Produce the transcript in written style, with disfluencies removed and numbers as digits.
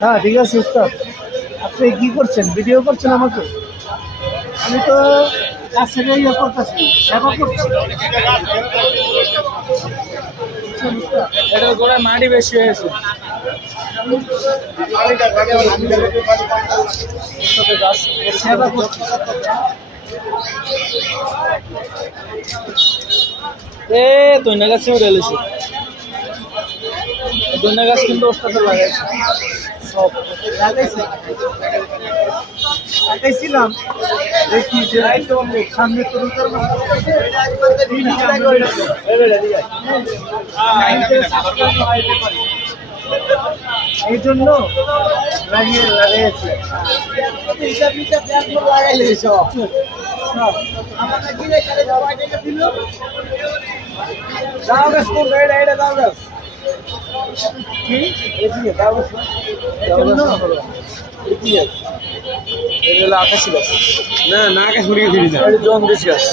হ্যাঁ ঠিক আছে উস্তাদ। আপনি কি করছেন? ভিডিও করছেন আমাকে? আমি তো কাছে ইয়ে করতেছি, সেবা করছি। বুঝছেন উস্তাদ? এটার গোড়ায় মাটি বেশি হয়েছে। সেবা করছি। এ দৈন্য গাছে উড়ে এলেছে। দৈন্য গাছ কিন্তু ওস্তাদে লাগাইছে সব। লাগাইছে, লাগাইছিলাম। দেখি যে সামনে তরুণ এই জন্য লাগাইছি। আকাশি গাছ না না আকাশ মুড়ি গেছি জন্ডিস গাছ।